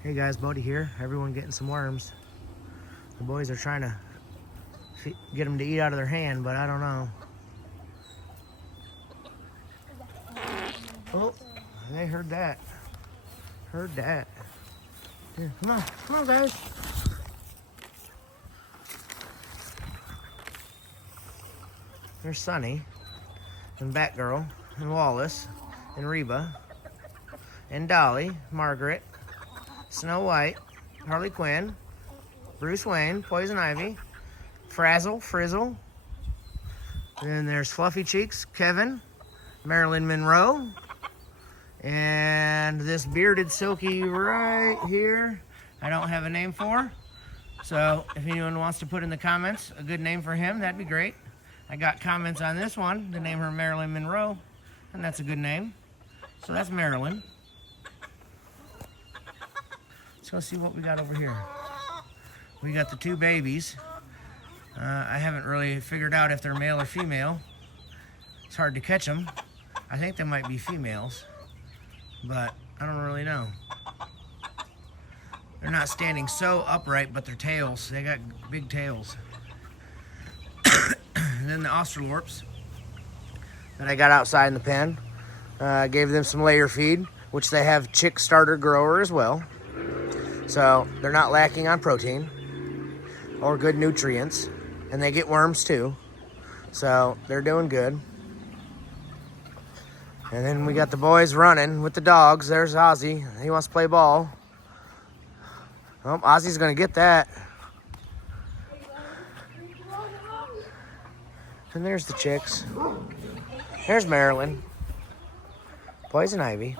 Hey guys, Bodie here. Everyone getting some worms. The boys are trying to get them to eat out of their hand, but I don't know. Oh, they heard that. Heard that. Here, come on guys. There's Sunny, and Batgirl, and Wallace, and Reba, and Dolly, Margaret, Snow White, Harley Quinn, Bruce Wayne, Poison Ivy, Frazzle, Frizzle. And then there's Fluffy Cheeks, Kevin, Marilyn Monroe, and this bearded silky right here, I don't have a name for. So if anyone wants to put in the comments a good name for him, that'd be great. I got comments on this one to name her Marilyn Monroe, and that's a good name. So that's Marilyn. Let's go see what we got over here. We got the two babies. I haven't really figured out if they're male or female. It's hard to catch them. I think they might be females, but I don't really know. They're not standing so upright, but their tails, they got big tails. And then the Australorps that I got outside in the pen. Gave them some layer feed, which they have chick starter grower as well. So they're not lacking on protein or good nutrients, and they get worms too. So they're doing good. And then we got the boys running with the dogs. There's Ozzy. He wants to play ball. Oh, Ozzy's gonna get that. And there's the chicks. There's Marilyn. Poison Ivy.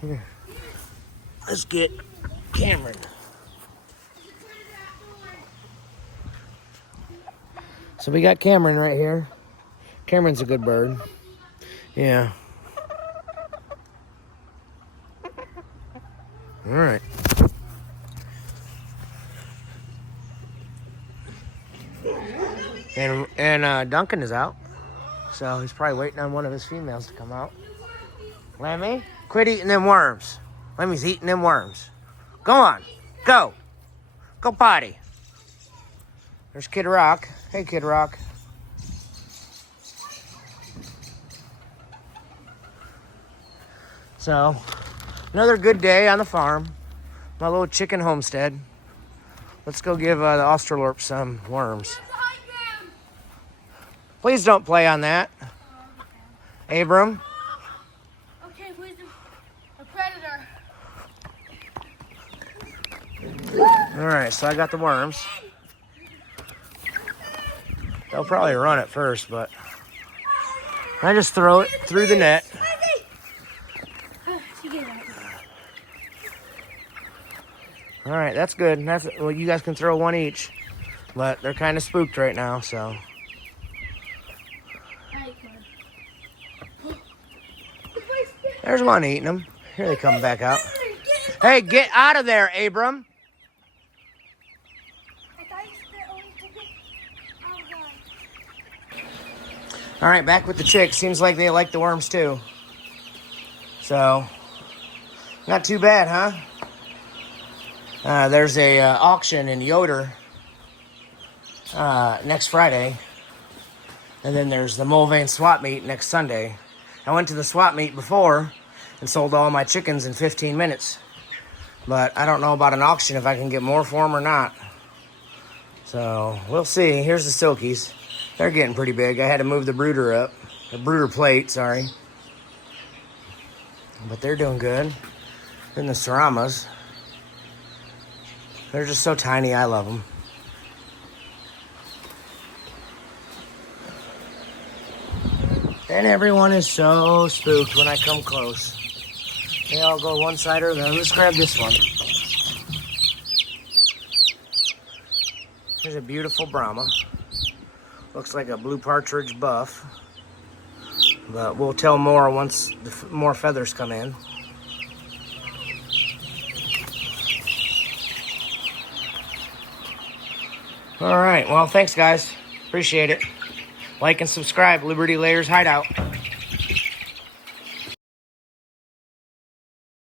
Here. Let's get Cameron. So we got Cameron right here. Cameron's a good bird. Yeah. All right. And Duncan is out. So he's probably waiting on one of his females to come out. Lemmy, quit eating them worms. Lemmy's eating them worms. Go on. Go. Go potty. There's Kid Rock. Hey, Kid Rock. So, another good day on the farm. My little chicken homestead. Let's go give the Australorp some worms. Please don't play on that. Abram. Okay, please. A predator. All right, so I got the worms. They'll probably run it first, but I just throw it through the net. All right, that's good. Well, you guys can throw one each, but they're kind of spooked right now, so. There's one eating them. Here they come back out. Hey, get out of there, Abram. All right, back with the chicks. Seems like they like the worms too. So, not too bad, huh? There's a auction in Yoder next Friday. And then there's the Mulvane swap meet next Sunday. I went to the swap meet before and sold all my chickens in 15 minutes. But I don't know about an auction if I can get more for them or not. So, we'll see. Here's the silkies. They're getting pretty big. I had to move the brooder up. The brooder plate, sorry. But they're doing good. Then the Saramas. They're just so tiny. I love them. And everyone is so spooked when I come close. They all go one side or the other. Let's grab this one. Here's a beautiful Brahma. Looks like a blue partridge buff. But we'll tell more once more feathers come in. All right, well, thanks, guys. Appreciate it. Like and subscribe, Liberty Layers Hideout.